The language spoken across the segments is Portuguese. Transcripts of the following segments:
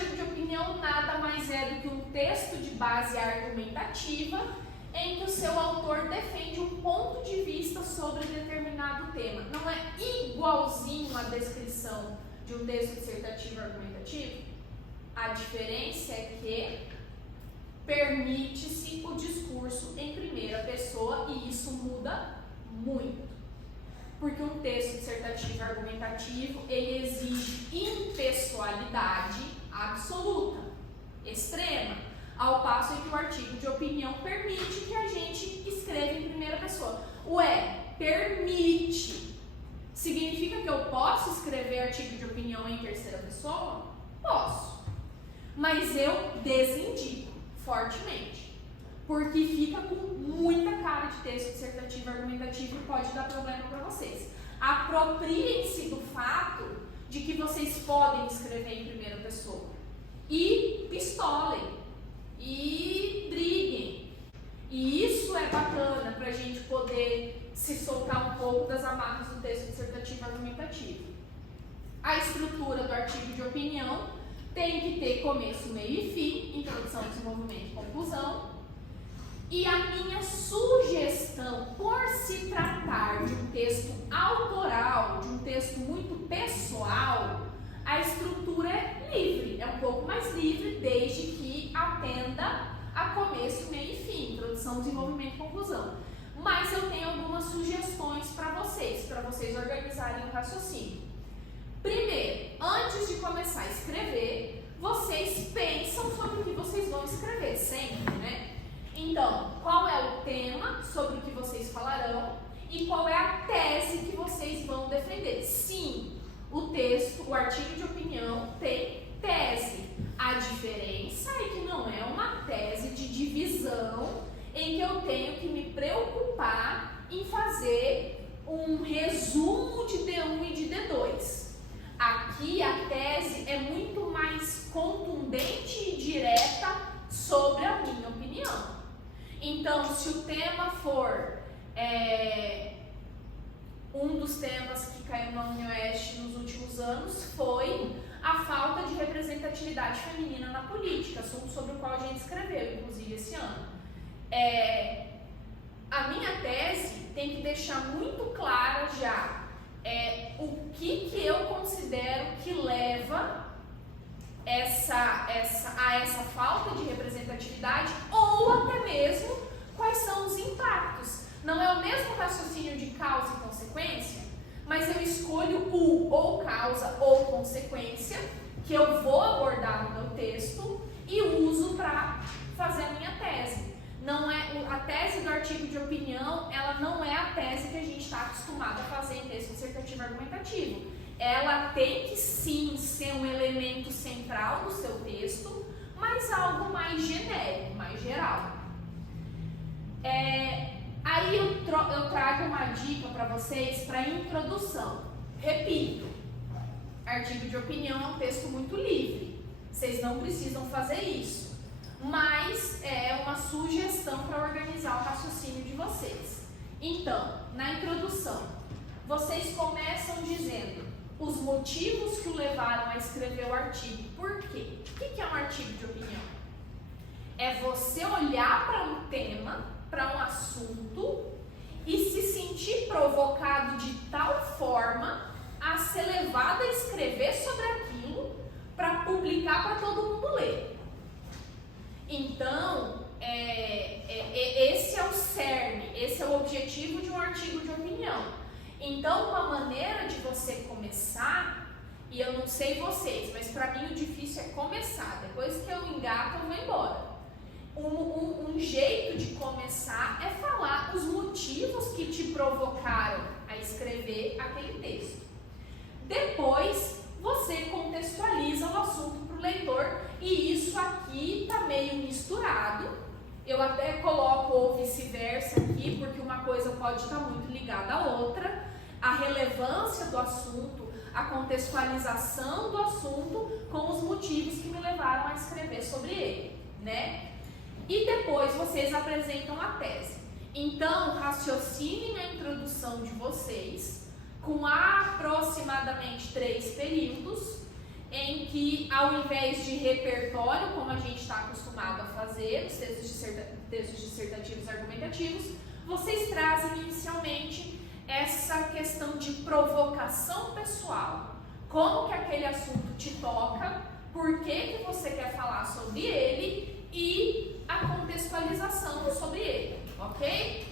artigo de opinião nada mais é do que um texto de base argumentativa em que o seu autor defende um ponto de vista sobre determinado tema. Não é igualzinho à descrição de um texto dissertativo argumentativo? A diferença é que permite-se o discurso em primeira pessoa e isso muda muito. Porque um texto dissertativo argumentativo, ele exige impessoalidade absoluta, extrema, ao passo em que o artigo de opinião permite que a gente escreva em primeira pessoa. Permite. Significa que eu posso escrever artigo de opinião em terceira pessoa? Posso. Mas eu desindico fortemente. Porque fica com muita cara de texto dissertativo argumentativo e pode dar problema para vocês. Apropriem-se do fato de que vocês podem escrever em primeira pessoa. E pistolem. E briguem. E isso é bacana para a gente poder se soltar um pouco das amarras do texto dissertativo argumentativo. A estrutura do artigo de opinião tem que ter começo, meio e fim, introdução, desenvolvimento e conclusão. E a minha sugestão, por se tratar de um texto autoral, de um texto muito pessoal, a estrutura é livre, é um pouco mais livre, desde que atenda a começo, meio e fim, introdução, desenvolvimento e conclusão. Mas eu tenho algumas sugestões para vocês organizarem o raciocínio. Primeiro, antes de começar a escrever, vocês pensam sobre o que vocês vão escrever, sempre, né? Então, qual é o tema sobre o que vocês falarão e qual é a tese que vocês vão defender? Sim, o texto, o artigo de opinião tem tese. A diferença é que não é uma tese de divisão em que eu tenho que me preocupar em fazer um resumo de D1 e de D2. Aqui a tese é muito mais contundente e direta sobre a minha opinião. Então, se o tema for um dos temas que caiu na UniOeste nos últimos anos foi a falta de representatividade feminina na política, assunto sobre o qual a gente escreveu, inclusive, esse ano. A minha tese tem que deixar muito clara já o que eu considero que leva a essa falta de representatividade ou até mesmo quais são os impactos. Não é o mesmo raciocínio de causa e consequência, mas eu escolho o ou causa ou consequência que eu vou abordar no meu texto e uso para fazer a minha tese. Não é, a tese do artigo de opinião, ela não é a tese que a gente está acostumado a fazer em texto dissertativo argumentativo. Ela tem que sim ser um elemento central do seu texto, mas algo mais genérico, mais geral. Aí eu trago uma dica para vocês para introdução. Repito, artigo de opinião é um texto muito livre. Vocês não precisam fazer isso. Mas é uma sugestão para organizar o raciocínio de vocês. Então, na introdução, vocês começam dizendo os motivos que o levaram a escrever o artigo. Por quê? O que é um artigo de opinião? É você olhar para um tema, para um assunto e se sentir provocado de tal forma a ser levado a escrever sobre aquilo para publicar para todo mundo ler. Então, esse é o cerne, esse é o objetivo de um artigo de opinião. Então, uma maneira de você começar, e eu não sei vocês, mas para mim o difícil é começar. Depois que eu engato, eu vou embora. Um jeito de começar é falar os motivos que te provocaram a escrever aquele texto. Depois, você contextualiza o assunto para o leitor, e isso aqui está meio misturado. Eu até coloco ou vice-versa aqui, porque uma coisa pode estar muito ligada à outra. A relevância do assunto, a contextualização do assunto com os motivos que me levaram a escrever sobre ele, né? E depois vocês apresentam a tese. Então, raciocinem a introdução de vocês com aproximadamente 3 períodos em que, ao invés de repertório, como a gente está acostumado a fazer, os textos dissertativos argumentativos, vocês trazem inicialmente essa questão de provocação pessoal. Como que aquele assunto te toca, por que você quer falar sobre ele e a contextualização sobre ele, ok?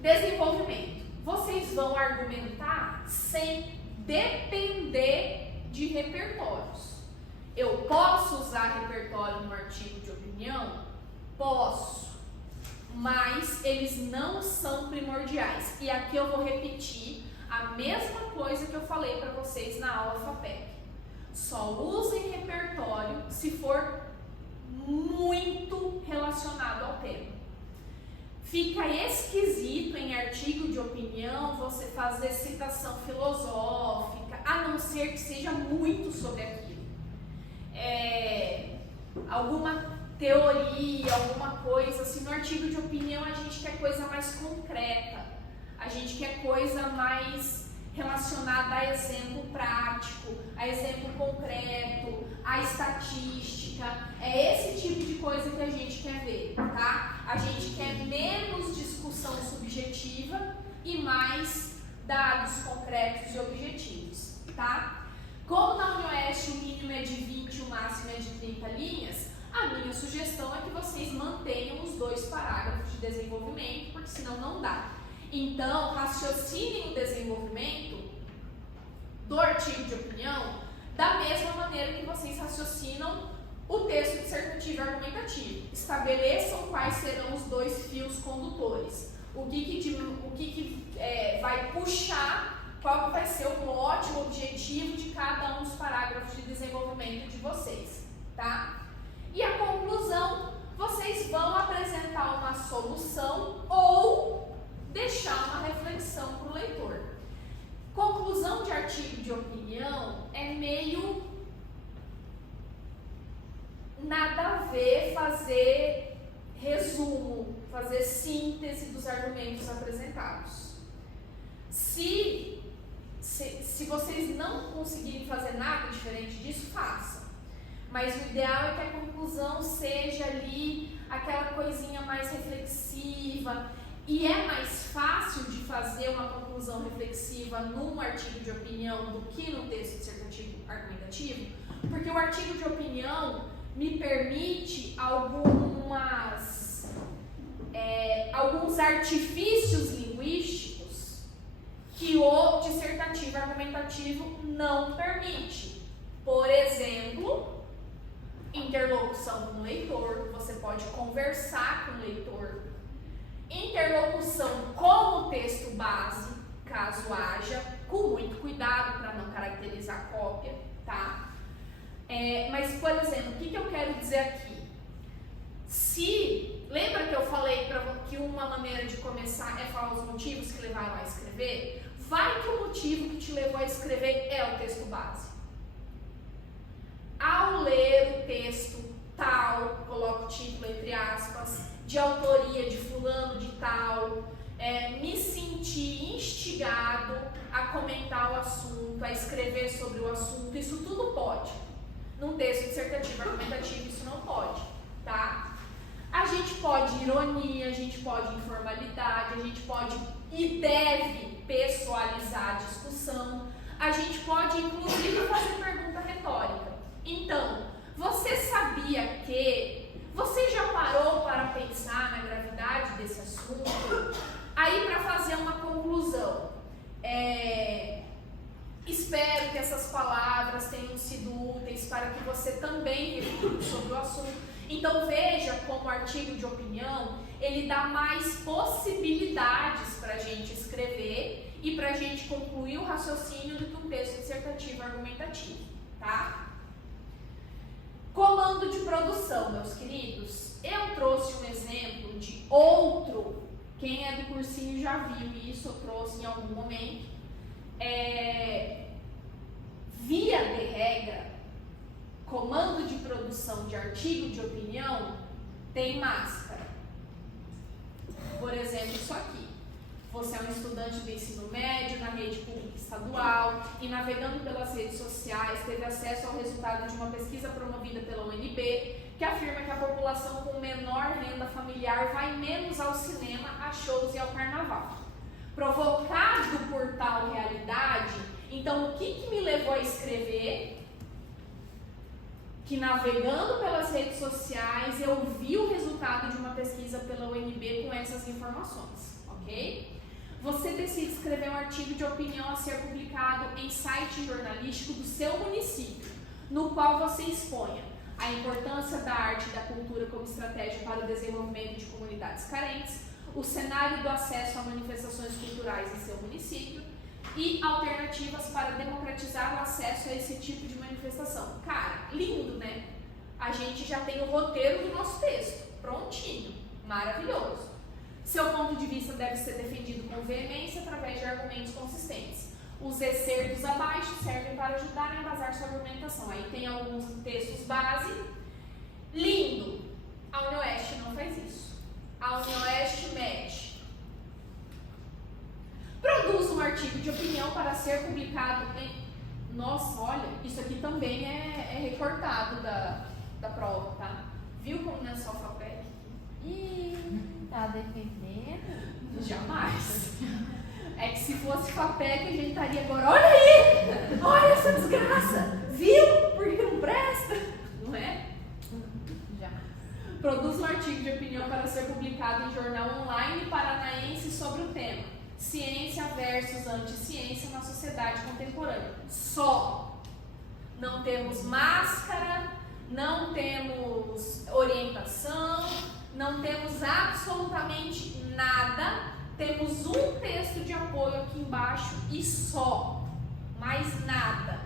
Desenvolvimento. Vocês vão argumentar sem depender de repertórios. Eu posso usar repertório no artigo de opinião? Posso, mas eles não são primordiais. E aqui eu vou repetir a mesma coisa que eu falei para vocês na aula FAPEC. Só usem repertório se for muito relacionado ao tema. Fica esquisito em artigo de opinião você fazer citação filosófica, a não ser que seja muito sobre aquilo. Alguma teoria, alguma coisa, assim, no artigo de opinião a gente quer coisa mais concreta, a gente quer coisa mais relacionada a exemplo prático, a exemplo concreto, a estatística. É esse tipo de coisa que a gente quer ver, tá? A gente quer menos discussão subjetiva e mais dados concretos e objetivos, tá? Como na UniOeste o mínimo é de 20 e o máximo é de 30 linhas, a minha sugestão é que vocês mantenham os 2 parágrafos de desenvolvimento, porque senão não dá. Então, raciocinem o desenvolvimento do artigo de opinião da mesma maneira que vocês raciocinam o texto dissertativo e argumentativo. Estabeleçam quais serão os 2 fios condutores. O que vai puxar, qual vai ser o mote, o objetivo de cada um dos parágrafos de desenvolvimento de vocês, tá? E a conclusão, vocês vão apresentar uma solução ou deixar uma reflexão para o leitor. Conclusão de artigo de opinião é meio nada a ver fazer resumo, fazer síntese dos argumentos apresentados. Se vocês não conseguirem fazer nada diferente disso, façam. Mas o ideal é que a conclusão seja ali aquela coisinha mais reflexiva. E é mais fácil de fazer uma conclusão reflexiva num artigo de opinião do que no texto dissertativo argumentativo, porque o artigo de opinião me permite alguns artifícios linguísticos que o dissertativo argumentativo não permite. Por exemplo, interlocução com o leitor, você pode conversar com o leitor. Interlocução com o texto base, caso haja, com muito cuidado para não caracterizar cópia, tá? Mas, por exemplo, o que eu quero dizer aqui? Lembra que eu falei que uma maneira de começar é falar os motivos que levaram a escrever? Vai que o motivo que te levou a escrever é o texto base. Ao ler o texto tal, coloco o título entre aspas, de autoria de fulano de tal, me senti instigado a comentar o assunto, a escrever sobre o assunto, isso tudo pode. Num texto dissertativo argumentativo isso não pode, tá? A gente pode ironia, a gente pode informalidade, a gente pode e deve pessoalizar a discussão, a gente pode inclusive fazer pergunta retórica. Então, você sabia que... Você já parou para pensar na gravidade desse assunto? Aí, para fazer uma conclusão, espero que essas palavras tenham sido úteis para que você também reflita sobre o assunto. Então, veja como o artigo de opinião, ele dá mais possibilidades para a gente escrever e para a gente concluir o raciocínio do que um texto dissertativo argumentativo, tá? Comando de produção, meus queridos. Eu trouxe um exemplo de outro, quem é do cursinho já viu isso, eu trouxe em algum momento. Via de regra, comando de produção de artigo de opinião tem máscara. Por exemplo, isso aqui. você é um estudante do ensino médio na rede pública estadual e navegando pelas redes sociais teve acesso ao resultado de uma pesquisa promovida pela UNB que afirma que a população com menor renda familiar vai menos ao cinema, a shows e ao carnaval. Provocado por tal realidade, então o que me levou a escrever? Que navegando pelas redes sociais eu vi o resultado de uma pesquisa pela UNB com essas informações, ok? Você decide escrever um artigo de opinião a ser publicado em site jornalístico do seu município, no qual você exponha a importância da arte e da cultura como estratégia para o desenvolvimento de comunidades carentes, o cenário do acesso a manifestações culturais em seu município e alternativas para democratizar o acesso a esse tipo de manifestação. Cara, lindo, né? A gente já tem o roteiro do nosso texto, prontinho, maravilhoso. Seu ponto de vista deve ser defendido com veemência através de argumentos consistentes. Os excertos abaixo servem para ajudar a embasar sua argumentação. Aí tem alguns textos base. Lindo! A UniOeste não faz isso. A UniOeste mete. Produz um artigo de opinião para ser publicado em... Nossa, olha, isso aqui também é recortado da prova, tá? Viu como não é só FAPEC? Ih, tá defendendo? Jamais. É que se fosse FAPEC a gente estaria agora, olha aí! Olha essa desgraça! Viu? Porque não presta? Não é? Jamais. Produz um artigo de opinião para ser publicado em jornal online paranaense sobre o tema Ciência versus Anticiência na Sociedade Contemporânea. Só. Não temos máscara, não temos orientação, não temos absolutamente nada. Temos um texto de apoio aqui embaixo e só, mais nada.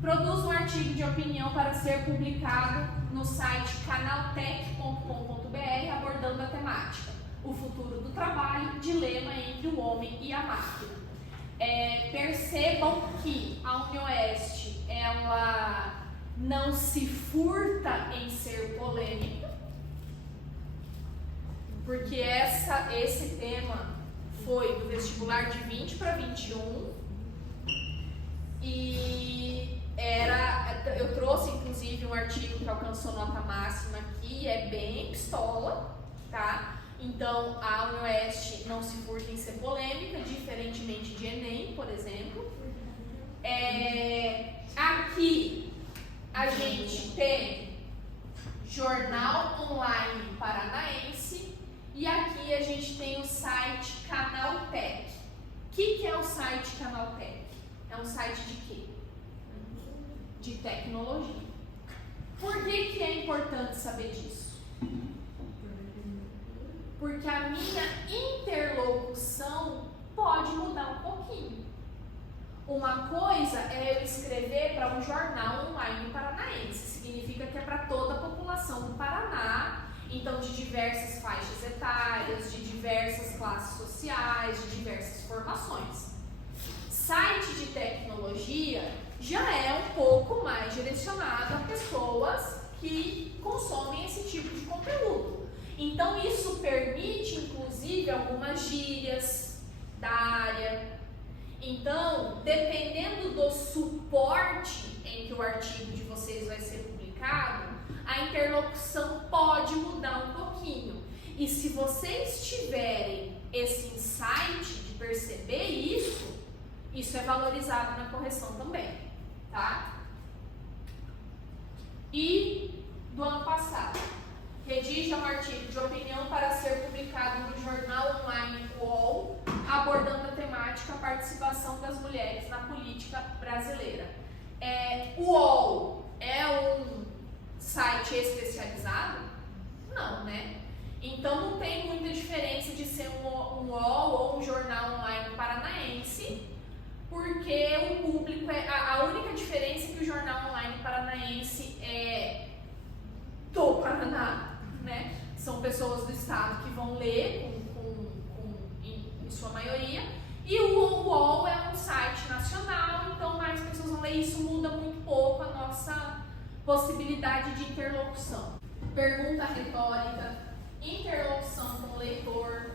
Produz um artigo de opinião para ser publicado no site canaltech.com.br abordando a temática, o futuro do trabalho, dilema entre o homem e a máquina. Percebam que a UniOeste, ela não se furta em ser polêmica, porque esse tema foi do vestibular de 20 para 21 e eu trouxe inclusive um artigo que alcançou nota máxima aqui, é bem pistola, tá? Então a UniOeste não se furta em ser polêmica, diferentemente de Enem, por exemplo. Aqui a gente tem Jornal Online Paranaense. E aqui a gente tem o site Canaltech. O que é o site Canaltech? É um site de quê? De tecnologia. Por que é importante saber disso? Porque a minha interlocução pode mudar um pouquinho. Uma coisa é eu escrever para um jornal online paranaense. Significa que é para toda a população do Paraná. Então, de diversas faixas etárias, de diversas classes sociais, de diversas formações. Site de tecnologia já é um pouco mais direcionado a pessoas que consomem esse tipo de conteúdo. Então, isso permite, inclusive, algumas gírias da área. Então, dependendo do suporte em que o artigo de vocês vai ser publicado, a interlocução pode mudar um pouquinho. E se vocês tiverem esse insight de perceber isso é valorizado na correção também, tá? E do ano passado, redija um artigo de opinião para ser publicado no jornal online UOL, abordando a temática participação das mulheres na política brasileira. UOL é um site especializado? Não, né? Então não tem muita diferença de ser um UOL ou um jornal online paranaense, porque o público a única diferença é que o jornal online paranaense é do Paraná, né? São pessoas do estado que vão ler em sua maioria, e o UOL é um site nacional, então mais pessoas vão ler. Isso muda muito pouco a nossa possibilidade de interlocução. Pergunta retórica, interlocução com o leitor,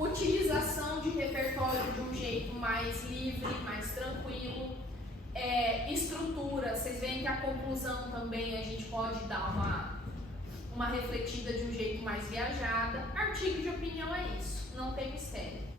Utilização de repertório de um jeito mais livre, mais tranquilo. Estrutura, vocês veem que a conclusão também a gente pode dar uma refletida de um jeito mais viajada. Artigo de opinião é isso, não tem mistério.